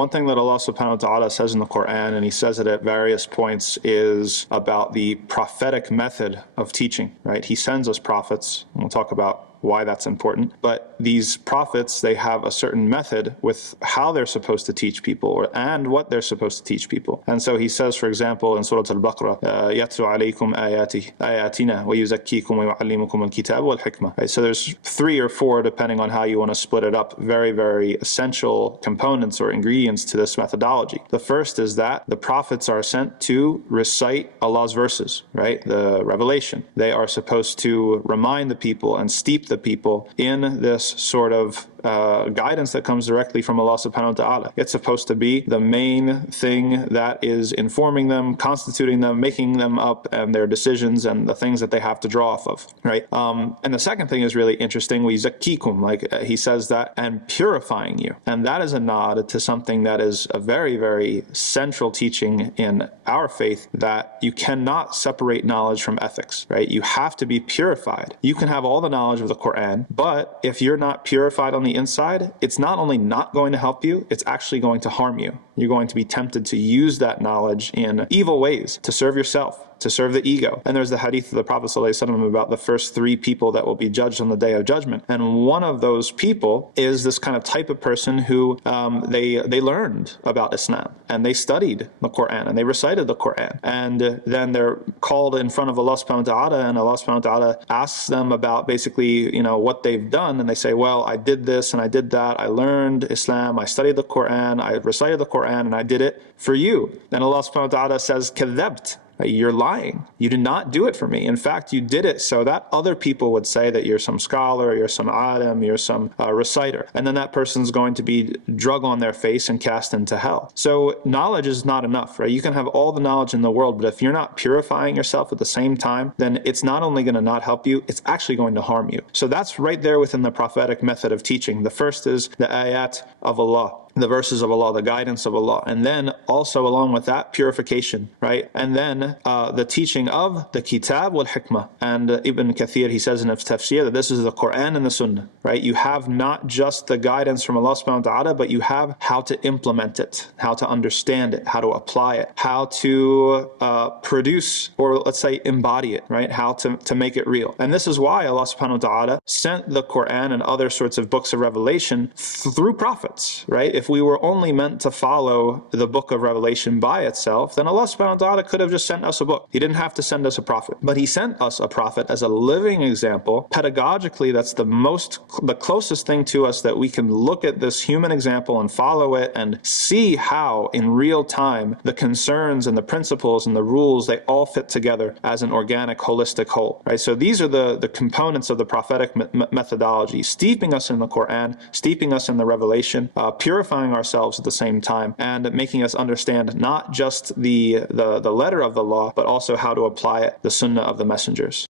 One thing that Allah subhanahu wa ta'ala says in the Quran, and He says it at various points, is about the prophetic method of teaching, right? He sends us prophets, and we'll talk about why that's important. But these prophets, they have a certain method with how they're supposed to teach people and what they're supposed to teach people. And so he says, for example, in Surah Al-Baqarah, يَتْلُو عَلَيْكُمْ آيَاتِنَا وَيُزَكِّيكُمْ وَيُعَلِّمُكُمُ الْكِتَابَ وَالْحِكْمَةَ. Right? So there's 3 or 4, depending on how you want to split it up, very, very essential components or ingredients to this methodology. The first is that the prophets are sent to recite Allah's verses, right? The revelation. They are supposed to remind the people and steep the people in this sort of guidance that comes directly from Allah subhanahu wa ta'ala. It's supposed to be the main thing that is informing them, constituting them, making them up, and their decisions and the things that they have to draw off of, right? And the second thing is really interesting. We zakkikum, like he says that, and purifying you. And that is a nod to something that is a very, very central teaching in our faith, that you cannot separate knowledge from ethics, right? You have to be purified. You can have all the knowledge of the Quran, but if you're not purified on the inside, it's not only not going to help you, it's actually going to harm you. You're going to be tempted to use that knowledge in evil ways to serve yourself, to serve the ego. And there's the hadith of the Prophet ﷺ about the first 3 people that will be judged on the Day of Judgment. And one of those people is this kind of type of person who they learned about Islam, and they studied the Quran, and they recited the Quran. And then they're called in front of Allah subhanahu wa ta'ala, and Allah subhanahu wa ta'ala asks them about basically, what they've done. And they say, well, I did this and I did that. I learned Islam, I studied the Quran, I recited the Quran, and I did it for you. And Allah subhanahu wa ta'ala says, كَذَّبْتَ. You're lying. You did not do it for me. In fact, you did it so that other people would say that you're some scholar, you're some alim, you're some reciter. And then that person's going to be drug on their face and cast into hell. So knowledge is not enough, right? You can have all the knowledge in the world, but if you're not purifying yourself at the same time, then it's not only going to not help you, it's actually going to harm you. So that's right there within the prophetic method of teaching. The first is the ayat of Allah, the verses of Allah, the guidance of Allah, and then also along with that, purification, right? And then the teaching of the kitab wal hikmah. And Ibn Kathir, he says in his tafsir that this is the Quran and the Sunnah, right? You have not just the guidance from Allah subhanahu wa ta'ala, but you have how to implement it, how to understand it, how to apply it, how to produce, or let's say embody it, right? How to make it real. And this is why Allah subhanahu wa ta'ala sent the Quran and other sorts of books of revelation through prophets, right? If we were only meant to follow the book of Revelation by itself, then Allah subhanahu wa ta'ala could have just sent us a book. He didn't have to send us a prophet. But He sent us a prophet as a living example. Pedagogically, that's the closest thing to us that we can look at this human example and follow it and see how in real time the concerns and the principles and the rules, they all fit together as an organic, holistic whole, right? So these are the components of the prophetic methodology, steeping us in the Quran, steeping us in the revelation, purifying ourselves at the same time, and making us understand not just the letter of the law, but also how to apply it, the sunnah of the messengers.